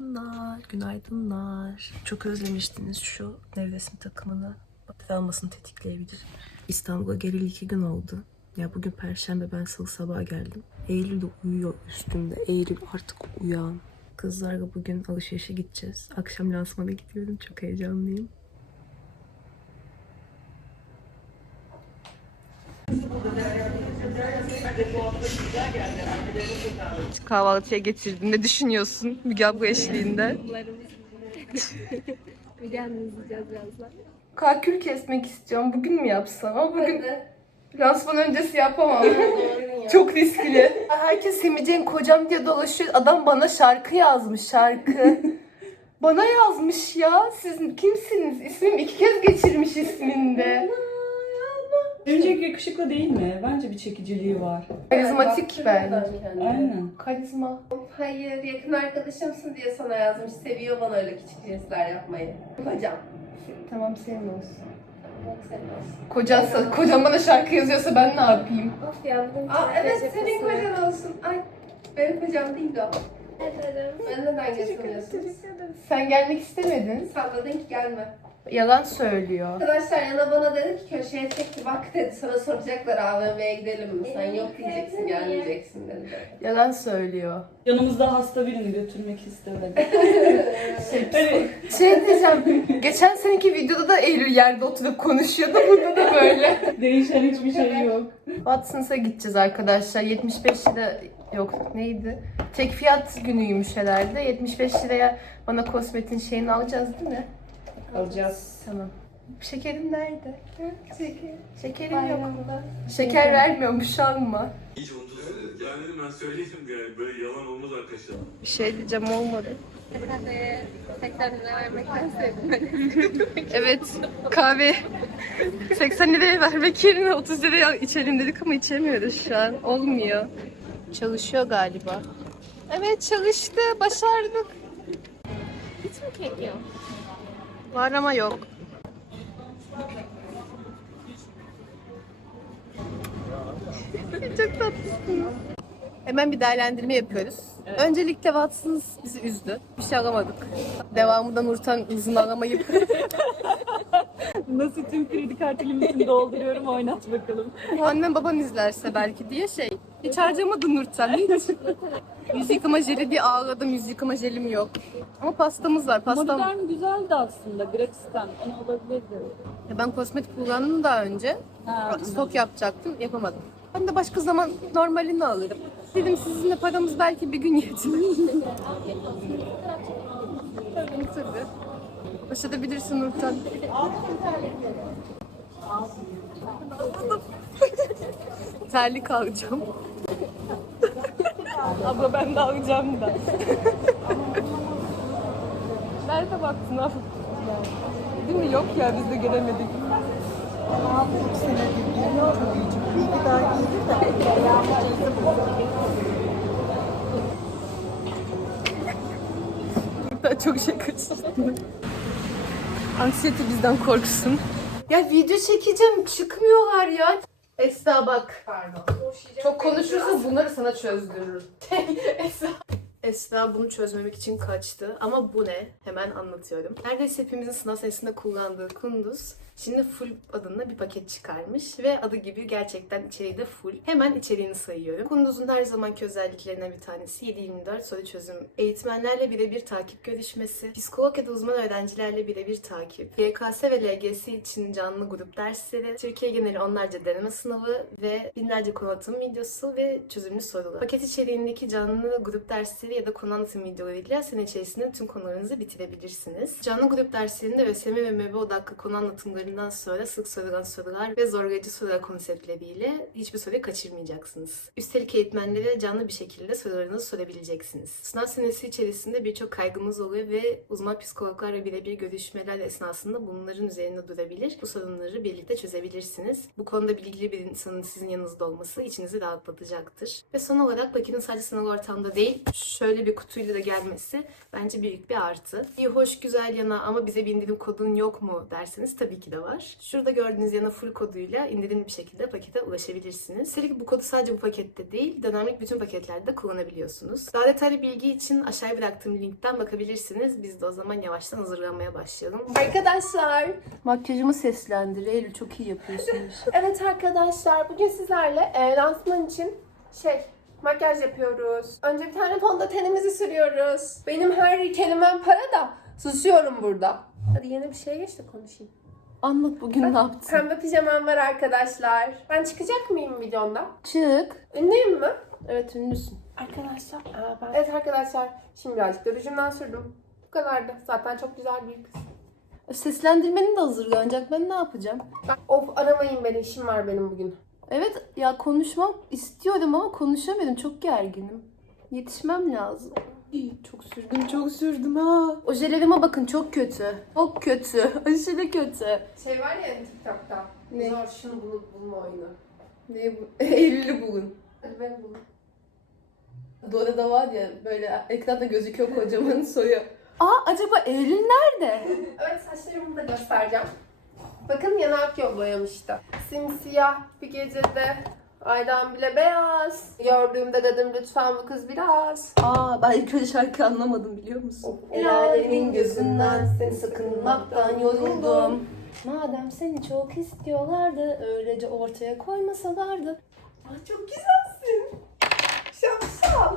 Günaydınlar, günaydınlar. Çok özlemiştiniz şu nevresim takımını. Travmasını tetikleyebilir. İstanbul'a geleli iki gün oldu. Ya bugün perşembe ben salı sabah geldim. Eylül de uyuyor üstümde. Eylül artık uyan. Kızlarla bugün alışverişe gideceğiz. Akşam lansmana gidiyorum. Çok heyecanlıyım. Kahvaltıya getirdim. Ne düşünüyorsun Müge abla eşliğinde? Mügen izleyeceğiz birazdan. Kalkül kesmek istiyorum. Bugün mü yapsam? Ama bugün lansman öncesi yapamam. Çok riskli. Herkes Semih'in kocam diye dolaşıyor. Adam bana şarkı yazmış şarkı. bana yazmış ya. Siz kimsiniz? İsmim iki kez geçirmiş isminde. Öncelik yakışıklı değil mi? Bence bir çekiciliği var. Karizmatik ben. Aynen. Karizma. Hayır yakın arkadaşımsın diye sana yazmış. Seviyor bana öyle küçük cinsler yapmayı. Hocam. Tamam senin olsun. Bak senin olsun. Kocansa, kocam bana şarkı yazıyorsa ben ne yapayım? Of ya bugün Aa, evet senin kocan olsun. Ay benim kocam değil de o. Ederim. Ben neden götürmüyorsunuz? Sen gelmek istemedin. Salladın ki gelme. Yalan söylüyor. Arkadaşlar yana bana dedi ki köşeye çekti bak dedi sana soracaklar AVM'ye gidelim mi? Sen yok diyeceksin gelmeyeceksin dedi. Yalan söylüyor. Yanımızda hasta birini götürmek istemedi. Şey, şey diyeceğim. Geçen seneki videoda da Eylül yerde oturup konuşuyordu. Burada da böyle. Değişen hiçbir şey yok. Watson's'a gideceğiz arkadaşlar. 75 lira yok neydi? Tek fiyat günüymüş herhalde. 75 liraya bana kosmetin şeyini alacağız değil mi? Alacağız. Tamam. Şekerim nerede? Şeker. Şekerim yok. Bayramda. Şeker vermiyormuş alma. Hiç unutursuz. Ben dedim ben söyleyeyim yani böyle yalan olmaz arkadaşlar. Bir şey diyeceğim olmadı. Kahveye 80 lira vermekten sevdim. Evet kahve 80 liraya vermek yerine 30 liraya içelim dedik ama içemiyoruz şu an. Olmuyor. Çalışıyor galiba. Evet çalıştı. Başardık. Hiç mi kek yok? Var ama yok. Çok tatlısın. Hemen bir değerlendirme yapıyoruz. Öncelikle Watsons bizi üzdü. Bir şey alamadık. Devamı da Nurten uzun aramayıp Nasıl tüm kredi kartı limitini dolduruyorum oynat bakalım. annem baban izlerse belki diye şey. Hiç harcamadı Nurten hiç. Yüz yıkama jeli diye ağladım. Yüz yıkama jelim yok. Ama pastamız var. Pastam... Modern güzeldi aslında gratis'ten. Onu alabilirdi. Ya Ben kosmetik kullandım daha önce. Ha, Stok yapacaktım, yapamadım. Ben de başka zaman normalini alırım. Dedim sizinle paramız belki bir gün yeter. tabii tabii. Başarabilirsin Nurten. Terlik alacağım. Abla ben de alacağım da. Nerede baktın abla? Değil mi? Yok ya biz de göremedik. Ben çok şey kaçırdım. Anksiyete bizden korksun. Ya video çekeceğim çıkmıyorlar ya. Esra bak. Pardon. Çok konuşursa bunları sana çözdürürüm. Esra. Esra bunu çözmemek için kaçtı. Ama bu ne? Hemen anlatıyorum. Neredeyse hepimizin sınav senesinde kullandığı Kunduz şimdi full adında bir paket çıkarmış ve adı gibi gerçekten içeriği de full. Hemen içeriğini sayıyorum. Kunduz'un her zamanki özelliklerinden bir tanesi 7-24 soru çözüm. Eğitmenlerle birebir takip görüşmesi, psikolog ya da uzman öğrencilerle birebir takip, YKS ve LGS için canlı grup dersleri, Türkiye geneli onlarca deneme sınavı ve binlerce konu videosu ve çözümlü sorular. Paket içeriğindeki canlı grup dersleri ya da konu anlatım videolarıyla sene içerisinde tüm konularınızı bitirebilirsiniz. Canlı grup derslerinde ÖSYM ve MEB odaklı konu anlatımlarından sonra sık sorulan sorular ve zorlayıcı sorular konseptleriyle hiçbir soruyu kaçırmayacaksınız. Üstelik eğitmenlere canlı bir şekilde sorularınızı sorabileceksiniz. Sınav senesi içerisinde birçok kaygımız oluyor ve uzman psikologlarla birebir görüşmeler esnasında bunların üzerinde durabilir. Bu sorunları birlikte çözebilirsiniz. Bu konuda bilgili bir insanın sizin yanınızda olması içinizi rahatlatacaktır. Ve son olarak paketin sadece sınav ortamda değil, şöyle bir kutuyla da gelmesi bence büyük bir artı. Bir hoş güzel yana ama bize bir indirim kodun yok mu derseniz tabii ki de var. Şurada gördüğünüz yana full koduyla indirimli bir şekilde pakete ulaşabilirsiniz. Üstelik bu kodu sadece bu pakette değil, dönemlik bütün paketlerde kullanabiliyorsunuz. Daha detaylı bilgi için aşağıya bıraktığım linkten bakabilirsiniz. Biz de o zaman yavaştan hazırlanmaya başlayalım. Arkadaşlar, Makyajımı seslendir. Eylül çok iyi yapıyorsunuz. evet arkadaşlar bugün sizlerle e, lansman için şey makyaj yapıyoruz. Önce bir tane fondötenimizi sürüyoruz. Benim her kelimem para da susuyorum burada. Hadi yeni bir şey geç de konuşayım. Anlat bugün ne yaptın? Pembe pijamam var arkadaşlar. Ben çıkacak mıyım videonda? Çık. Ünlüyüm mü? Evet ünlüsün. Arkadaşlar, aa, ben... Evet arkadaşlar, şimdi birazcık da rujumdan sürdüm. Bu kadardı. Zaten çok güzel bir kız. Seslendirmenin de hazırlanacak. Ben ne yapacağım? Bak, of aramayın beni, işim var benim bugün. Evet ya konuşmak istiyorum ama konuşamıyorum. Çok gerginim. Yetişmem lazım. Çok sürdüm, çok sürdüm ha. Ojelerime bakın çok kötü. Çok kötü. Aşırı kötü. Şey var ya TikTok'ta. Ne? Zor şunu bulup bulma oyunu. Ne bu? Eylül'ü bulun. Hadi ben bulayım. Dora da var ya böyle ekranda gözüküyor kocaman soyu. Aa acaba Eylül nerede? Evet saçlarımı da göstereceğim. Bakın yanak yol boyamıştı. Simsiyah bir gecede aydan bile beyaz. Gördüğümde dedim lütfen bu kız biraz. Aa ben ilk önce şarkı anlamadım biliyor musun? El alemin gözünden seni sakınmaktan yoruldum. Madem seni çok istiyorlardı, öylece ortaya koymasalardı. Ay çok güzelsin. Şapşal.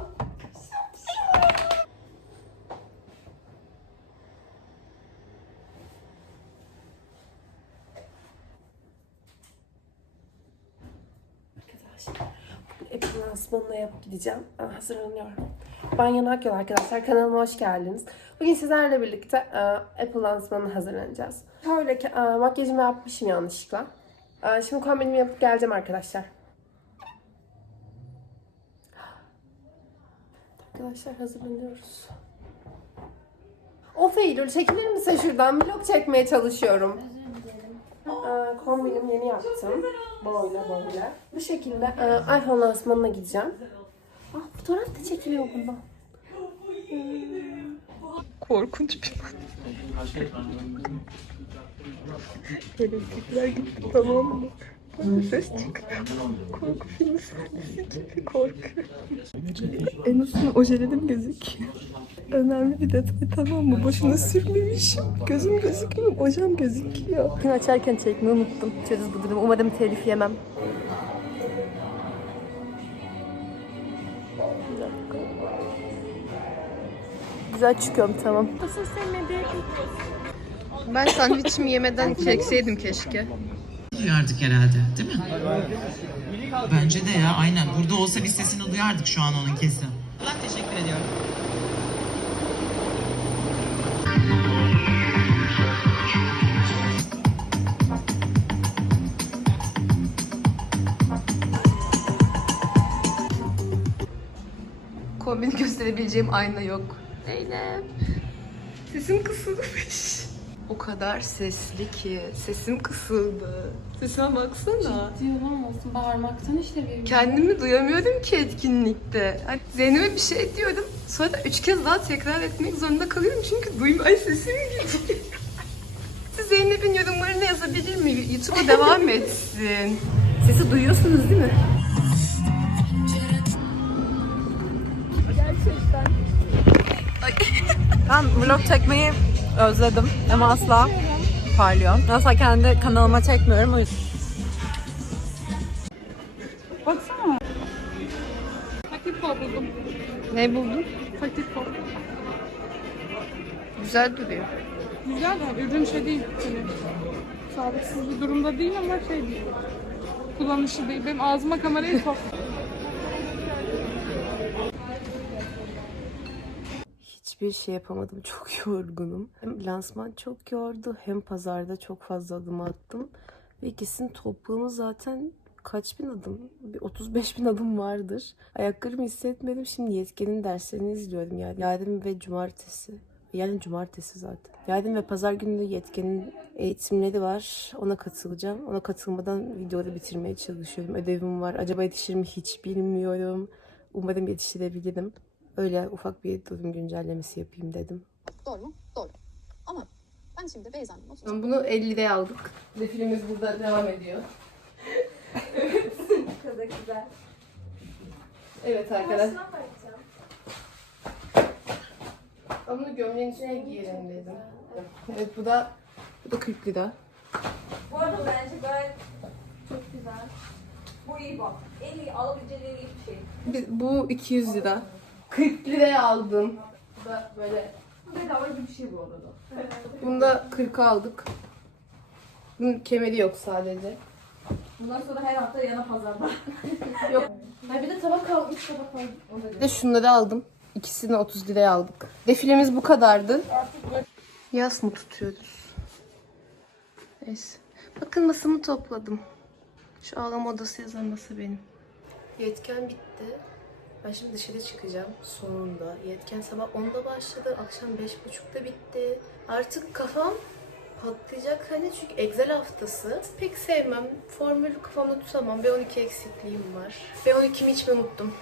Arkadaşlar bugün Apple lansmanına yapıp gideceğim. Ben hazırlanıyorum. Ben Yanak Yol arkadaşlar. Kanalıma hoş geldiniz. Bugün sizlerle birlikte e, Apple lansmanına hazırlanacağız. Şöyle ki, e, makyajımı yapmışım yanlışlıkla. E, Şimdi kombinimi yapıp geleceğim arkadaşlar. Arkadaşlar hazırlanıyoruz. Of Eylül çekilir misin şuradan? Vlog çekmeye çalışıyorum. Ee, kombinimi yeni yaptım. Böyle böyle. Bu şekilde e, iPhone lansmanına gideceğim. Ah fotoğraf da çekiliyor bunda. Korkunç bir Elektrikler gitti tamam mı? Ses çık. Korku filmi sahnesi gibi korku. En üstüne ojelerim gözüküyor. Önemli bir detay tamam mı? Boşuna sürmemişim. Gözüm gözükmüyor, ojam gözüküyor. Gün açarken çekmeyi unuttum. Çözdü bu durumu. Umarım telif yemem. Güzel çıkıyorum tamam. Ben sandviçimi yemeden çekseydim keşke. Duyardık herhalde değil mi? Bence de ya aynen. Burada olsa biz sesini duyardık şu an onun kesin. Allah teşekkür ediyorum. Kombin gösterebileceğim ayna yok. Zeynep. Sesim kısılmış. O kadar sesli ki. Sesim kısıldı. Sesime baksana. Olamazsın. Bağırmaktan işte bir Kendimi duyamıyorum ki etkinlikte. Hani Zeynep'e bir şey diyorum. Sonra da üç kez daha tekrar etmek zorunda kalıyorum. Çünkü duyma ay sesim gidiyor. Siz Zeynep'in yorumlarını yazabilir mi? YouTube'a devam etsin. Sesi duyuyorsunuz değil mi? Ben vlog çekmeyi özledim ama asla parlıyor. Asla kendi kanalıma çekmiyorum o yüzden. Baksana. Fakir buldum. Ne buldun? Fakir Güzel duruyor. Güzel de ürün şey değil. Hani sağlıksız bir durumda değil ama şey değil. Kullanışı değil. Benim ağzıma kamerayı sok. Hiçbir şey yapamadım. Çok yorgunum. Hem lansman çok yordu hem pazarda çok fazla adım attım. Ve ikisinin toplamı zaten kaç bin adım? Bir 35 bin adım vardır. Ayaklarımı hissetmedim. Şimdi yetkenin derslerini izliyorum. Yani yarın ve cumartesi. Yani cumartesi zaten. Yarın ve pazar günü yetkenin eğitimleri var. Ona katılacağım. Ona katılmadan videoyu bitirmeye çalışıyorum. Ödevim var. Acaba yetişir mi hiç bilmiyorum. Umarım yetiştirebilirim. Öyle ufak bir durum güncellemesi yapayım dedim. Doğru mu? Doğru. Ama ben şimdi Beyza'nın o Ben Bunu 50 liraya aldık. Defilemiz burada devam ediyor. Evet arkadaşlar. Ben bunu gömleğin içine giyelim dedim. Evet bu da bu da 40 lira. Bu arada bence gayet çok güzel. Bu iyi bak. En iyi alabileceğin iyi bir şey. Bu 200 lira. 40 liraya aldım. Bu da böyle. Bedava gibi bir şey bu arada. Bunu da 40'a aldık. Bunun kemeri yok sadece. Bundan sonra her hafta yana pazarda. Yok. Ha bir de tabak aldık, tabak. Bir de şunları aldım. İkisini 30 liraya aldık. Defilemiz bu kadardı. Yas mı tutuyoruz? Neyse. Bakın masamı topladım. Şu ağlama odası yazan masa benim. Yetken bitti. Ben şimdi dışarı çıkacağım sonunda. Yetken sabah 10'da başladı. Akşam 5.30'da bitti. Artık kafam patlayacak hani çünkü Excel haftası. Pek sevmem. Formülü kafamda tutamam. B12 eksikliğim var. B12'mi içmeyi unuttum.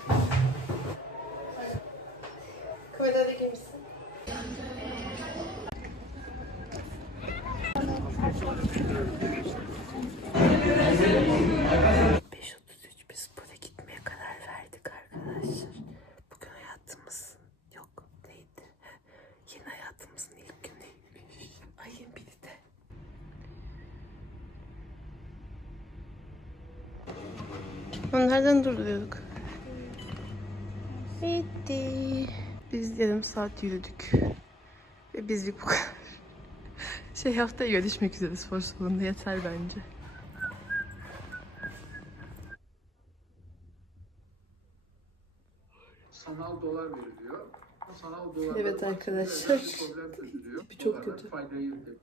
Kamerada gelmişsin. biz burada gitmeye karar verdik arkadaşlar. Bugün hayatımız yok değildi. Yeni hayatımızın ilk günüymüş. Ayın biri de. Nereden durduruyorduk? Bitti. Biz yarım saat yürüdük. Ve bizlik bu kadar. Şey haftaya görüşmek üzere spor salonunda yeter bence. sanal dolar veriliyor. Sanal dolar Evet arkadaşlar. çözülüyor. çok kötü.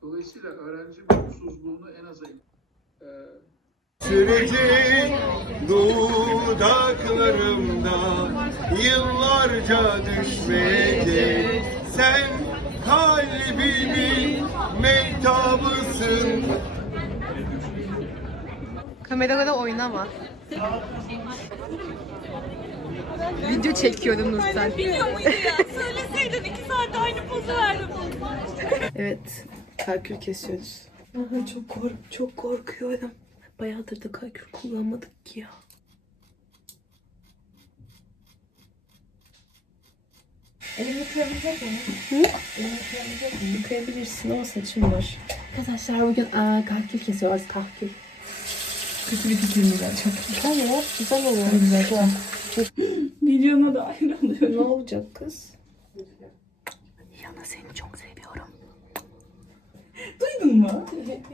Dolayısıyla öğrenci mutsuzluğunu en aza e, Sürecek dudaklarımda yıllarca düşmeyecek Sen kalbimin meytabısın Kamerada oynama. Video çekiyorum Nursel. Biliyor muydu ya? Söyleseydin iki saat aynı pozu verdim. Evet, kalkül kesiyoruz. Aha, çok kork çok korkuyorum. Bayağıdır da kalkül kullanmadık ki ya. Elimi yıkayabilecek miyim? Hı? Elimi yıkayabilecek miyim? Yıkayabilirsin ama saçım var. Arkadaşlar bugün aa, kalkül kesiyoruz kalkül. Kötü bir fikir mi Çok güzel ya. Güzel oluyor. Güzel. Videona da ayrılıyorum. Ne olacak kız? Yana seni çok seviyorum. Duydun mu?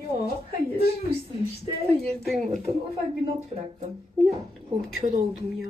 Yok, hayır. Duymuşsun işte. Hayır, duymadım. Ufak bir not bıraktım. Oğlum kör oldum ya.